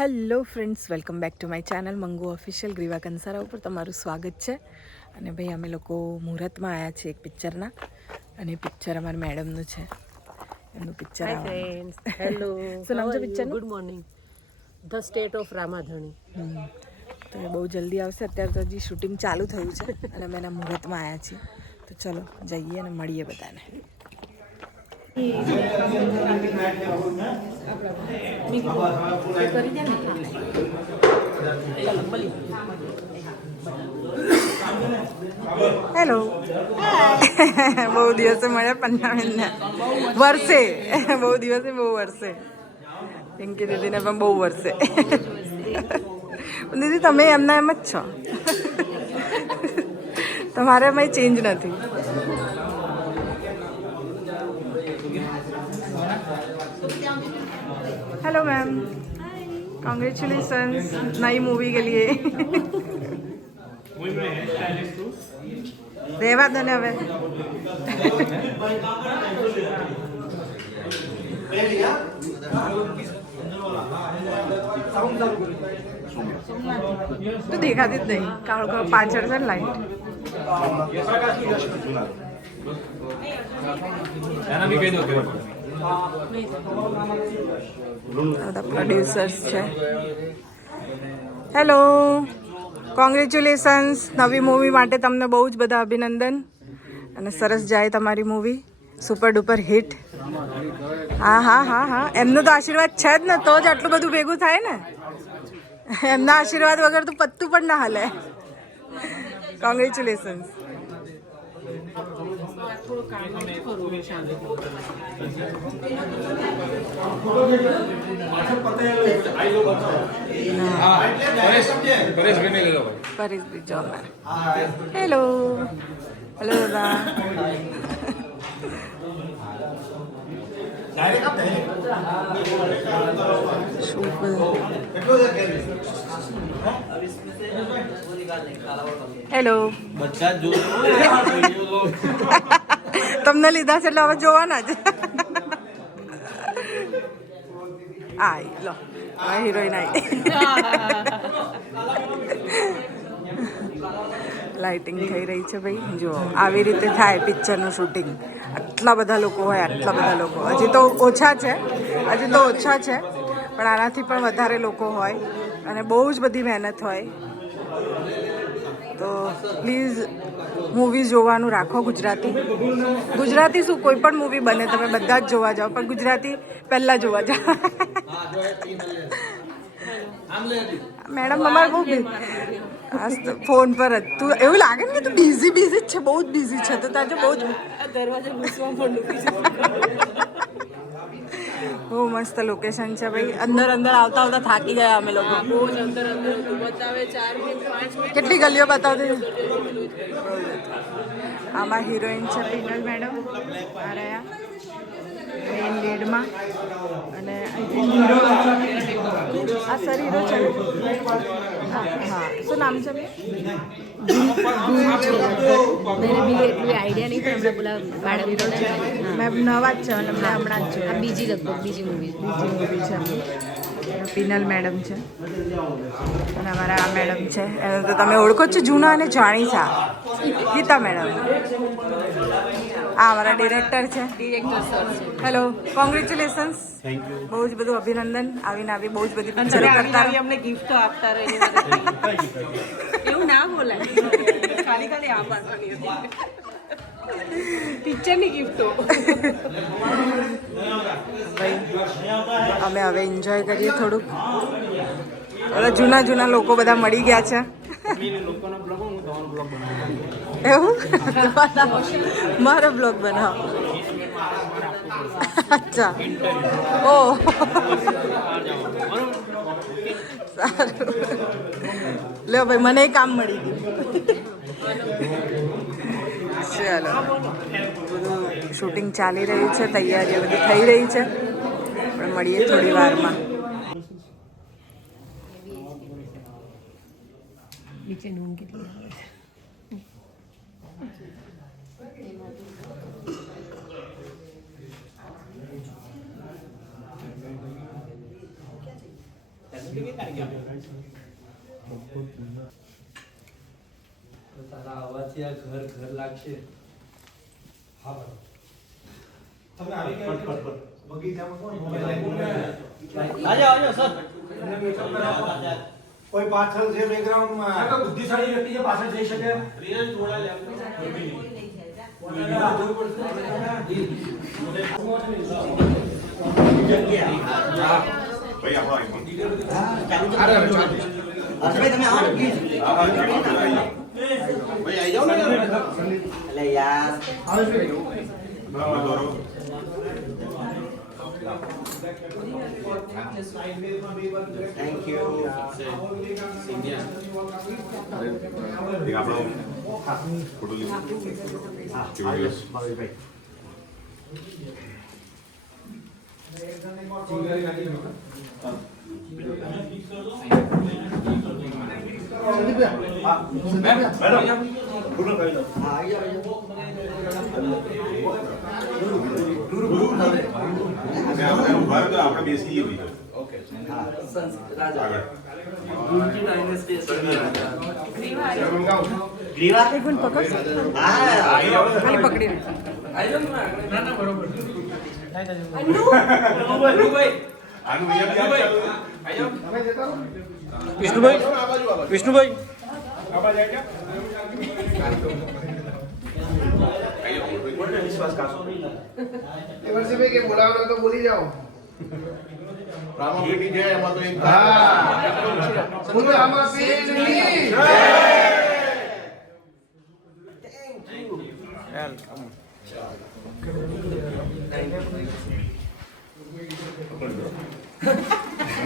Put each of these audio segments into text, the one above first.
Hello friends welcome back to my channel Mangu official Griva Kansara ઉપર તમારું સ્વાગત છે. અને ભાઈ અમે લોકો મુહૂર્તમાં આવ્યા છીએ એક પિક્ચરના. અને પિક્ચર અમારા મેડમનું છે. એમનું પિક્ચર હેલો શું નામ છે picture good morning the state of Ramadhani તો એ બહુ જલ્દી આવશે. અત્યારે તો હજી શૂટિંગ ચાલુ થયું છે. અને અમે એના મુહૂર્તમાં આવ્યા છીએ. તો ચલો જઈએ અને મળીએ બધાને. હેલો બહુ દિવસે મળ્યા પન્નાબેનને વર્ષે. બહુ દિવસે બહુ વર્ષે. પિંકી દીદીને પણ બહુ વર્ષે. દીદી, તમે એમના એમ જ છો. તમારે એમાં ચેન્જ નથી. हेलो मैम कॉन्ग्रेचुलेशंस नई मूवी के लिए રહેવા દો ને હવે તો દેખાતી જ નહીં કાળો કાળો પાછળ છે ને લાઈટ એના બી કહી દો કે બધા પ્રોડ્યુસર્સ છે. હેલો કોંગ્રેચ્યુલેશન્સ નવી મૂવી માટે તમને બહુ જ બધા અભિનંદન. અને સરસ જાય તમારી મૂવી સુપર ડુપર હિટ હા હા હા હા. એમનો તો આશીર્વાદ છે જ ને, તો જ આટલું બધું ભેગું થાય ને. એમના આશીર્વાદ વગર તો પત્તું પણ ના હાલે. કોંગ્રેચ્યુલેશન્સ પરેશભાઈને લઈ પરેશ બીજો હેલો હેલો દાદા હેલો બધા જો તમને લીધા છે એટલે હવે જોવાના જ. આઈ લો હિરોઈન આવી લાઇટિંગ થઈ રહી છે ભાઈ. જો આવી રીતે થાય પિક્ચરનું શૂટિંગ આટલા બધા લોકો હોય, આટલા બધા લોકો. હજી તો ઓછા છે. હજી તો ઓછા છે. પણ આનાથી પણ વધારે લોકો હોય. અને બહુ જ બધી મહેનત હોય. તો પ્લીઝ મૂવી જોવાનું રાખો ગુજરાતી. ગુજરાતી શું, કોઈ પણ મૂવી બને, તમે બધા જ જોવા જાઓ, પણ ગુજરાતી પહેલાં જોવા જાઓ. મેડમ, અમારે બહુ ફોન પર જ. તું એવું લાગે ને કે તું બિઝી બિઝી જ છે, બહુ જ બિઝી છે, તો તાજો બહુ જ દરવાજા બહુ મસ્ત લોકેશન છે ભાઈ. અંદર અંદર આવતા આવતા થાકી ગયા અમે લોકો. કેટલી ગલીઓ બતાવતી આમાં હિરોઈન છે પિનલ મેડમ આ રહ્યા મેઇન લીડમાં અને આઈ થિંક હીરો આ સર છે. હા હા. શું નામ છે મેં બી એટલી આઈડિયા નહીં પણ બોલા બાળવીરોને મેં નવા જ છે અને મેં હમણાં જ છે. બીજી લગભગ બીજી મૂવી બીજી મૂવી છે. પિનલ મેડમ છે. અને અમારા આ મેડમ છે. તો તમે ઓળખો છો જૂના અને જાણીતા. ગીતા મેડમ. આ અમારા ડિરેક્ટર છે. ડિરેક્ટર સર છે. હેલો કોંગ્રેચ્યુલેશન્સ બહુ જ બધું અભિનંદન. આવીને આવી બહુ જ બધી પિક્ચરો કરતા રહી. અમને ગિફ્ટો આપતા રહી એવું ના બોલાય. ખાલી ખાલી આપ આપવાની પિક્ચરની ગિફ્ટો અમે હવે એન્જોય કરીએ થોડુંક. બધા જૂના જૂના લોકો બધા મળી ગયા છે. એવું? મારો બ્લોગ બનાવો. અચ્છા. ઓ. સારું. લ્યો ભાઈ, મને કામ મળી ગયું. ચાલો. બધું શૂટિંગ ચાલી રહ્યું છે, તૈયારીઓ બધી થઈ રહી છે. પણ મળીએ થોડી વારમાં. નીચે નૂન કેટલી તારા અવાજથી આ ઘર ઘર લાગશે કોઈ પાછળ છે બેકગ્રાઉન્ડમાં બુદ્ધિશાળી વ્યક્તિ છે પાછળ જઈ શકે એક આપણો ફોટો લીધો કેવો દિવસ? અને આપણે ઊભા રહો તો આપણે બેસી જઈએ આગળ એક મિનિટ પકડ ખાલી પકડી રાખ. આનું વિજય ચાલુ વિષ્ણુભાઈ વિષ્ણુભાઈ દેવરસિંહભાઈ કે બોલાવો તો બોલી જાઓ રામાપીઠી જય વિષ્ણુભાઈ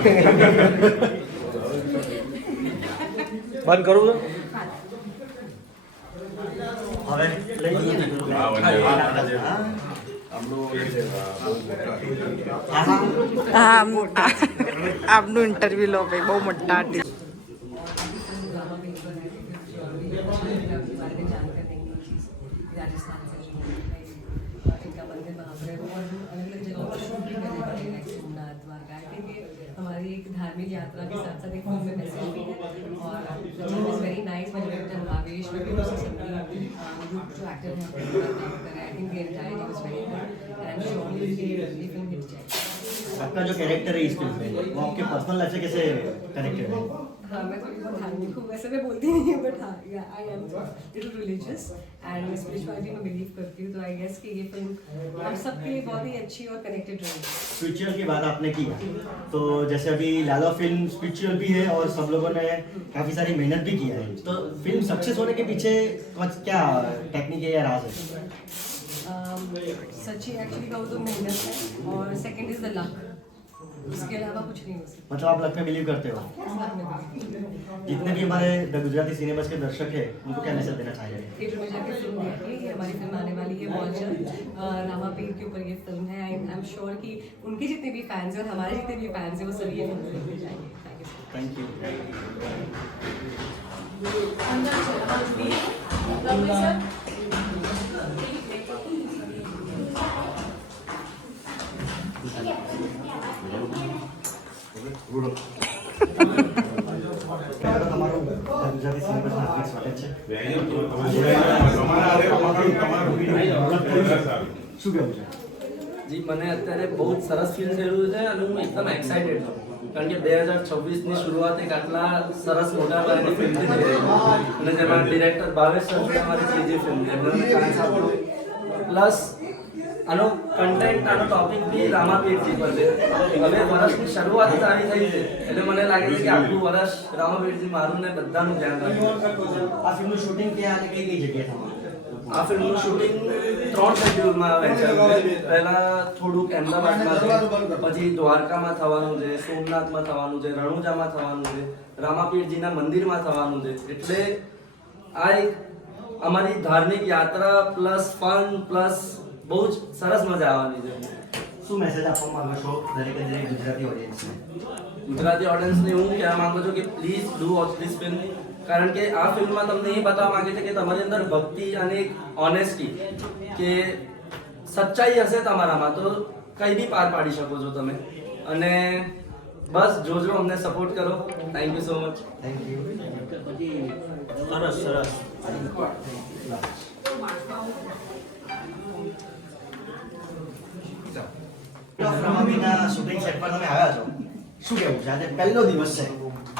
Thank you. બંધ કરું છું આ વંદે હા આમ- આપનું ઇન્ટરવ્યુ લો ભાઈ બહુ મોટા આર્ટિસ્ટ राजस्थान से शुरू हुई इनका मंदिर वहाँ पर है धार्मिक यात्रा के साथ साथ एक फ़िल्म में मैसेज भी है? और is very nice my director Bhavesh we भी सबकी ग्रुप जो एक्टर हैं I think the entire was very good and surely ये फ़िल्म हिट जाएगी आपका जो कैरेक्टर है इस फ़िल्म में वो आपके पर्सनल लाइफ से कैसे कनेक्टेड है? हाँ मैं थोड़ी बहुत धार्मिक हूँ वैसे मैं बोलती नहीं हूँ बट हाँ I am little religious and मैं स्पिरिचुअलिटी में बिलीव करती हूँ तो आई गेस कि ये फ़िल्म हम सबके लिए बहुत ही अच्छी और कनेक्टेड रहेगी स्पिरिचुअल की बात आपने की। तो जैसे अभी लाला फ़िल्म स्पिरिचुअल भी है और सब लोगों ने काफ़ी सारी मेहनत भी किया है। तो फ़िल्म सक्सेस होने के पीछे क्या टेक्निक है या राज है? Um, सच्ची एक्चुअली कहूँ तो मेहनत है। और सेकंड इज़ द लक उसके अलावा कुछ नहीं मतलब आप लक में बिलीव करते हो। जितने भी हमारे गुजराती सिनेमास के दर्शक है उनको क्या मैसेज देना चाहिए? थिएटर में जाके फ़िल्म देखिए ये हमारी फ़िल्म आने वाली है बहुत जल्द रामा पीर के ऊपर ये फ़िल्म है। आई एम श्योर कि उनके जितने भी फैंस हैं और हमारे जितने भी फैंस हैं वो सभी ये फ़िल्म देखने जाएँगे। थैंक यू थैंक यू જી, મને અત્યારે બહુ જ સરસ ફીલ રહ્યું છે અને હું એકદમ એક્સાઇટેડ છું. કારણ કે બે હજાર છવ્વીસની શરૂઆત એક આટલા સરસ મોટા પાયાની ફિલ્મ થઈ રહી અને જેમાં ડિરેક્ટર ભાવેશ સર અમારી ત્રીજી ફિલ્મ છે. પ્લસ આનો કન્ટેન્ટ આનો ટોપિક બી રામાપીરજી પર છે. હવે વર્ષની શરૂઆત જ આવી થઈ છે. એટલે મને લાગે છે કે આખું વર્ષ રામાપીરજી મારું ને બધાનું ધ્યાન રાખ્યું આ ફિલ્મનું શૂટિંગ ક્યાં અને કઈ કઈ જગ્યાએ થવાનું આ ફિલ્મનું શૂટિંગ ત્રણ શેડ્યુલમાં વહેંચાયું છે. પહેલા થોડુંક અમદાવાદમાં છે પછી દ્વારકામાં થવાનું છે સોમનાથમાં થવાનું છે રણુજામાં થવાનું છે રામાપીરજીના મંદિરમાં થવાનું છે. એટલે આ એક અમારી ધાર્મિક યાત્રા પ્લસ ફન પ્લસ બહુ જ સરસ મજા આવવાની છે. શું મેસેજ આપવા માંગો છો? દરેક દરેક ગુજરાતી ઓડિયન્સને ગુજરાતી ઓડિયન્સને હું કહેવા માંગુ છું કે please do watch this film કારણ કે આ ફિલ્મમાં તમને એ બતાવવા માંગે છે કે તમારી અંદર ભક્તિ અને ઓનેસ્ટી કે સચ્ચાઈ હશે તમારામાં તો કંઈ બી પાર પાડી શકો છો તમે. અને બસ જોજો અમને સપોર્ટ કરો. Thank you so much thank you સરસ સરસ. શૂટિંગ સેટ પર તમે આવ્યા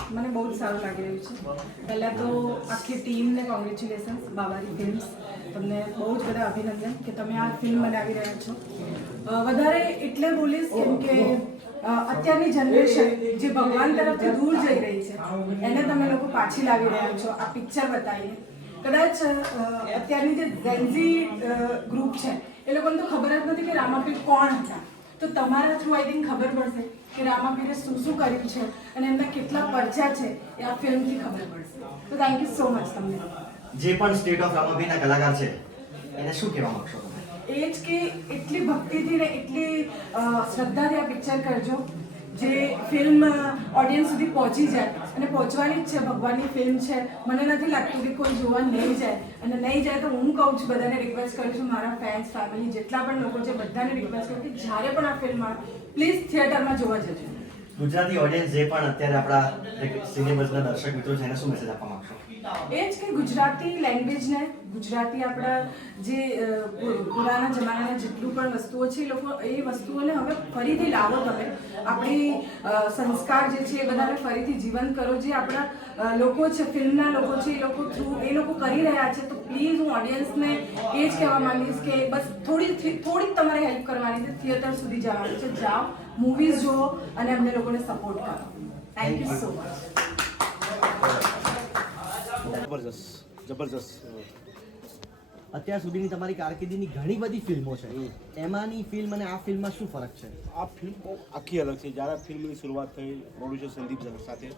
મને બહુ જ સારું લાગી રહ્યું છે પહેલાં તો આખી ટીમને કોંગ્રેચ્યુલેશન્સ બાબારી ફિલ્મ્સ તમને બહુ જ બધા અભિનંદન કે તમે આ ફિલ્મ બનાવી રહ્યા છો વધારે એટલે બોલીશ કેમ કે અત્યારની જનરેશન જે ભગવાન તરફથી દૂર જઈ રહી છે એને તમે લોકો પાછી લાવી રહ્યા છો આ પિક્ચર બતાવીને કદાચ અત્યારની જે ઝેન્ઝી ગ્રુપ છે એ લોકોને તો ખબર જ નથી કે રામાપીર કોણ હતા તો તમારા થ્રુ આઈ થિંક ખબર પડશે કે રામાપીરે શું શું કર્યું છે અને એમના કેટલા પરચા છે એ આ ફિલ્મથી ખબર પડશે. તો થેન્ક યુ સો મચ તમને. જે પણ સ્ટેટ ઓફ રમાબીના કલાકાર છે એને શું કહેવા માંગશો એ જ કે એટલી ભક્તિથી ને એટલી શ્રદ્ધાથી આ પિક્ચર કરજો. જે ફિલ્મ ઓડિયન્સ સુધી પહોંચી જાય અને પહોંચવાની જ છે, ભગવાનની ફિલ્મ છે. મને નથી લાગતું કે કોઈ જોવા નહીં જાય. અને નહીં જાય તો હું કહું છું, બધાને રિક્વેસ્ટ કરું છું, મારા ફેન્સ ફેમિલી જેટલા પણ લોકો છે, બધાને રિક્વેસ્ટ કરું કે જ્યારે પણ આ ફિલ્મ આવે પ્લીઝ થિયેટરમાં જોવા જજો. ગુજરાતી ઓડિયન્સ જે પણ અત્યારે આપણા સિનેમાના દર્શક મિત્રો છે, એને શું મેસેજ આપવા માંગશો? એ જ કે ગુજરાતી લેંગ્વેજને ગુજરાતી આપણા જે પુરાના જમાનાના જેટલું પણ વસ્તુઓ છે, એ લોકો એ વસ્તુઓને હવે ફરીથી લાવો તમે. આપણી સંસ્કાર જે છે એ બધાને ફરીથી જીવંત કરો. જે આપણા લોકો છે, ફિલ્મના લોકો છે, એ લોકો થ્રુ, એ લોકો કરી રહ્યા છે, તો પ્લીઝ હું ઓડિયન્સને એ જ કહેવા માંગીશ કે બસ થોડી થોડીક તમારે હેલ્પ કરવાની છે થિયેટર સુધી જવાનું છે. જાઓ મૂવીઝ જુઓ અને અમને લોકોને સપોર્ટ કરો. થેન્ક યુ સો મચ જબરજસ્ત જબરજસ્ત. અત્યાર સુધીની તમારી કારકિર્દીની ઘણી બધી ફિલ્મો છે. એમાંની ફિલ્મ અને આ ફિલ્મમાં શું ફરક છે? આ ફિલ્મ બહુ આખી અલગ છે. જ્યારે ફિલ્મની શરૂઆત થઈ પ્રોડ્યુસર સંદીપ ઝા સાથે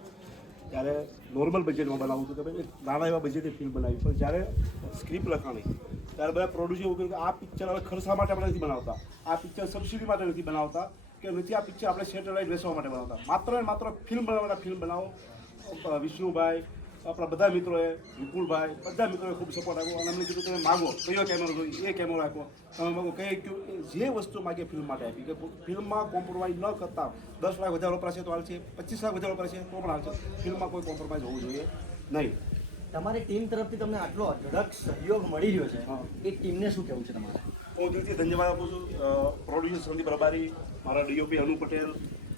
ત્યારે નોર્મલ બજેટમાં બનાવું હતું ભાઈ નાના એવા બજેટે ફિલ્મ બનાવી. પણ જ્યારે સ્ક્રિપ્ટ લખાણી ત્યારે બધા પ્રોડ્યુસર એવું કે આ પિક્ચર હવે ખર્ચા માટે આપણે નથી બનાવતા. આ પિક્ચર સબસિડી માટે નથી બનાવતા કે નથી આ પિક્ચર આપણે સેટેલાઇટ વેચવા માટે બનાવતા. માત્ર ને માત્ર ફિલ્મ બનાવવાના ફિલ્મ બનાવો. વિષ્ણુભાઈ આપણા બધા મિત્રોએ વિપુલભાઈ બધા મિત્રોએ ખૂબ સપોર્ટ આપ્યો. અને અમને કીધું તમે માગો કયો કેમેરો જોઈએ એ કેમેરો આપ્યો તમે માગો કઈ જે વસ્તુ માગે ફિલ્મ માટે આપી. કે ફિલ્મમાં કોમ્પ્રોમાઇઝ ન કરતા દસ લાખ વધારે વપરાશે તો હાલશે પચીસ લાખ વધારે વપરાશે તો પણ હાલશે ફિલ્મમાં કોઈ કોમ્પ્રોમાઇઝ હોવું જોઈએ નહીં. તમારી ટીમ તરફથી તમને આટલો અઢળક સહયોગ મળી રહ્યો છે. એ ટીમને શું કહેવું છે તમારે? હું દિલથી ધન્યવાદ આપું છું. પ્રોડ્યુસર સંદીપ રબારી મારા ડીઓપી અનુ પટેલ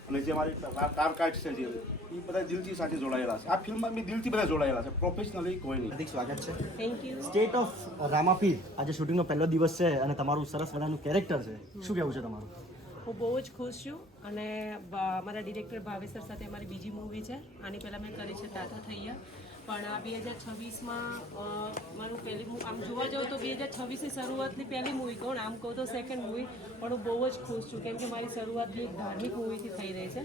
અને જે મારી કારકાર્ડ છે જે એ બધા દિલથી સાથે જોડાયેલા છે. આ ફિલ્મમાં મેં દિલથી બધા જોડાયેલા છે. પ્રોફેશનલી કોઈ નહીં. હાર્દિક સ્વાગત છે. Thank you state of Ramapir આજે શૂટિંગનો પહેલો દિવસ છે અને તમારું સરસ મજાનું કેરેક્ટર છે. શું કહેવું છે તમારું? હું બહુ જ ખુશ છું અને મારા ડિરેક્ટર ભાવેસર સાથે અમારી બીજી મૂવી છે. આની પહેલાં મેં કરી છે તાતા થૈયા. પણ આ બે હજાર છવ્વીસમાં મારું પહેલી આમ જોવા જાઉં તો બે હજાર છવ્વીસની શરૂઆતની પહેલી મૂવી કહું આમ કહું તો સેકન્ડ મૂવી પણ હું બહુ જ ખુશ છું કેમ કે મારી શરૂઆત બી ધાર્મિક મૂવીથી થઈ રહી છે.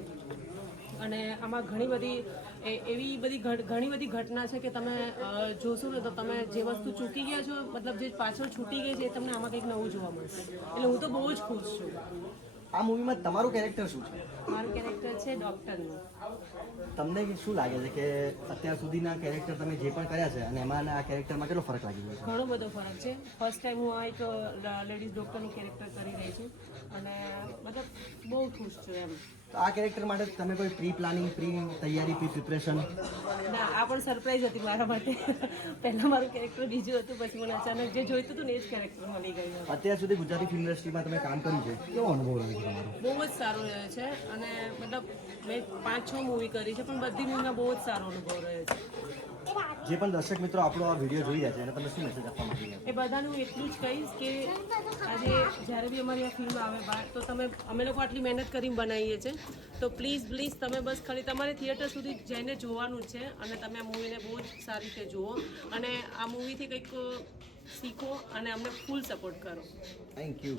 અને આમાં ઘણી બધી એ- એવી બધી ઘણી બધી ઘટના છે કે તમે જોશો ને તો તમે જે વસ્તુ ચૂકી ગયા છો મતલબ જે પાછળ છૂટી ગઈ છે એ તમને આમાં કંઈક નવું જોવા મળશે. એટલે હું તો બહુ જ ખુશ છું. આ મૂવીમાં તમારું કેરેક્ટર શું છે? મારું કેરેક્ટર છે ડોક્ટરનું તમને શું લાગે છે કે અત્યાર સુધીના કેરેક્ટર તમે જે પણ કર્યા છે અને એમાં આ કેરેક્ટરમાં કેટલો ફરક લાગી ગયો ઘણો બધો ફરક છે. ફર્સ્ટ ટાઈમ હું આ એક લેડીઝ ડોક્ટરનું કેરેક્ટર કરી રહી છું. અને મતલબ બહુ ખુશ છું એમ. તો આ કેરેક્ટર માટે તમે કોઈ પ્રી પ્લાનિંગ પ્રી તૈયારી પ્રી પ્રિપરેશન ના આ પણ સરપ્રાઈઝ હતી મારા માટે. પહેલાં મારું કેરેક્ટર બીજું હતું પછી મને અચાનક જે જોઈતું હતું ને એ જ કેરેક્ટર મળી ગયું અત્યાર સુધી ગુજરાતી ફિલ્મ ઇન્ડસ્ટ્રીમાં તમે કામ કર્યું છે? કેવો અનુભવ રહ્યો છે તમારો? બહુ જ સારો રહ્યો છે અને મતલબ મેં પાંચ છ મૂવી કરી છે પણ બધી મૂવીમાં બહુ જ સારો અનુભવ રહ્યો છે. જે પણ દર્શક મિત્રો આપણો આ વીડિયો જોઈ રહ્યા છે એને તમે શું મેસેજ આપવા માંગી એ બધાનું એટલું જ કહીશ કે આજે જ્યારે બી અમારી આ ફિલ્મ આવે બહાર તો તમે અમે લોકો આટલી મહેનત કરીને બનાવીએ છીએ. તો પ્લીઝ પ્લીઝ તમે બસ ખાલી તમારે થિયેટર સુધી જઈને જોવાનું છે અને તમે આ મૂવીને બહુ જ સારી રીતે જુઓ અને આ મૂવીથી કંઈક શીખો અને અમને ફૂલ સપોર્ટ કરો. થેન્ક યુ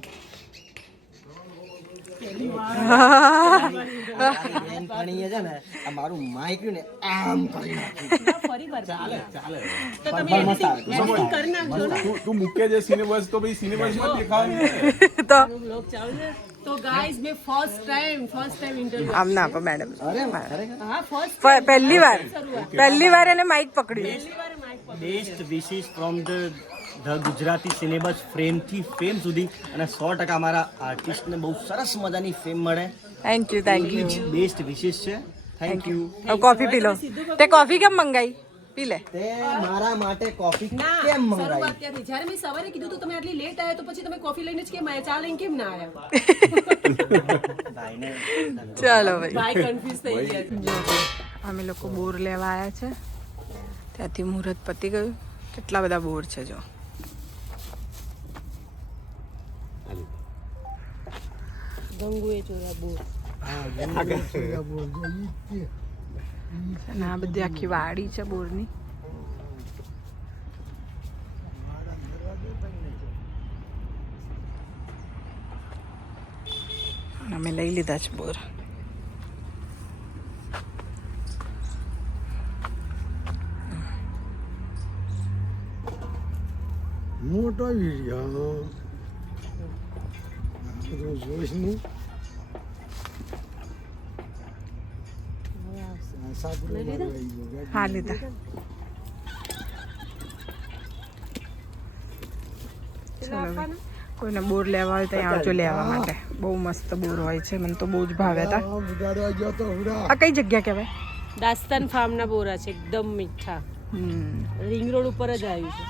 બેનપણીએ છે ને આ મારું માઇક ને આમ કરી નાખ્યું ના, ફરી ચાલે ચાલે તો તમે પણ મસ્ત આવે, editing- editing કરી નાખજો ને તું તું મૂકે છે સિનેબસ તો ભાઈ સિનેબસ દેખાવાની મારું vlog ચાલુ છે તો ગાઈઝ મેં first time first time interview આમ ના આપો મેડમ અરે હા ફર્સ્ટ પહેલી વાર. પહેલી વાર એને માઇક પકડ્યું. પહેલી વાર best wishes from the the Gujarati syllabus ફ્રેમથી fame સુધી અને સો ટકા અમારા આર્ટિસ્ટને બહુ સરસ મજાની ફેમ મળે. Thank you thank you best wishes છે. થેન્ક યુ કોફી પી લો. તે કોફી કેમ મંગાઈ? પી લે. તે મારા માટે કોફી કેમ શરૂઆત મંગાવી જ્યારે મેં સવારે કીધું તો તમે આટલી લેટ આવ્યા તો પછી તમે કોફી લઈને જ કેમ આવ્યા ચા લઈને કેમ ના આવ્યા ચાલો ભાઈ. ભાઈ કન્ફ્યુઝ થઈ ગયા અમે લોકો બોર લેવા આવ્યા છે. ત્યાંથી મુહૂર્ત પતી ગયું. કેટલા બધા બોર છે જો. ગંગુએ ચોરા બોર. અને આ બધી આખી વાડી છે બોરની. અમે લઈ લીધા છે બોર. મોટો વીડિયો. બધું જોઈશ નહીં હા લીધા કોઈને બોર લેવા હોય ત્યાં આવજો લેવા માટે બહુ મસ્ત બોર હોય છે મને તો બહુ જ ભાવ્યા હતા આ કઈ જગ્યા કહેવાય? દાસ્તાન ફાર્મના બોરા છે એકદમ મીઠા. હમ. રિંગ રોડ ઉપર જ આવ્યું છે.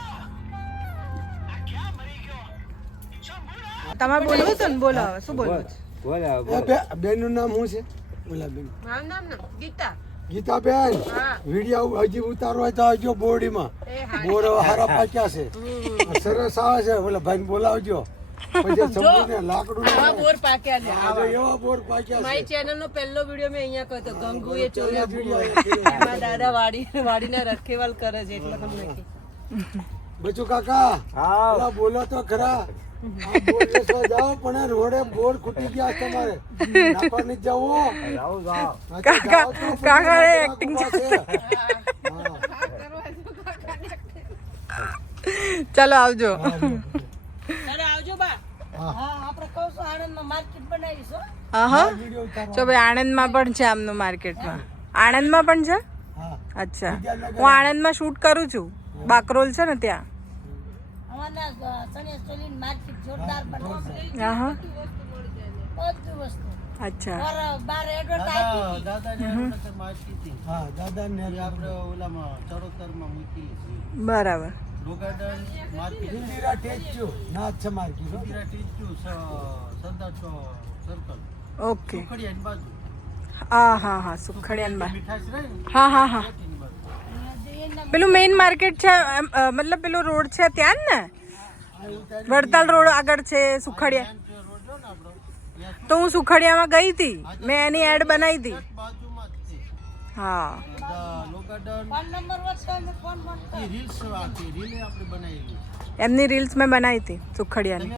તમારે બોલવું હતું ને? બોલો હવે શું બોલવું છે? બેનનું નામ શું છે? બોલા બેન મારું નામ ના? ગીતા. ગીતા બેન વીડિયો હજી ઉતારો હોય તો આવજો બોરડીમાં બોરો હારા પાક્યા છે. સરસ આવે છે. ઓલા ભાઈ બોલાવજો. છે રખેવાલ કરે છે એટલે તમને. બચુ કાકા બોલો તો ખરા. આ બોર વેચવા જાઓ પણ રોડે બોર ખૂટી ગયા છે તમારે. નાખવા નથી જવું કાકા કાકા એક્ટિંગ ચાલો આવજો. આવજો. બા. હા. હા જો ભાઈ આણંદમાં પણ છે આમનું માર્કેટમાં. આણંદમાં પણ છે? અચ્છા. હું આણંદમાં શૂટ કરું છું. બાકરોલ છે ને ત્યાં? હા હા અચ્છા. હા દાદા ને બરાબર. ઇન્દિરા ટેચ્યુ. નાથ છે માર્કેટ ઓકે. હા હા હા સુખડિયાન બા હા હા હા. પેલું મેઇન માર્કેટ છે એમ, મતલબ પેલો રોડ છે ત્યાં જ ને? વડતાલ રોડ આગળ છે સુખડિયા. તો હું સુખડિયામાં ગઈ હતી. મેં એની એડ બનાવી હતી. હા. એમની રીલ્સ મેં બનાવી હતી સુખડિયાની.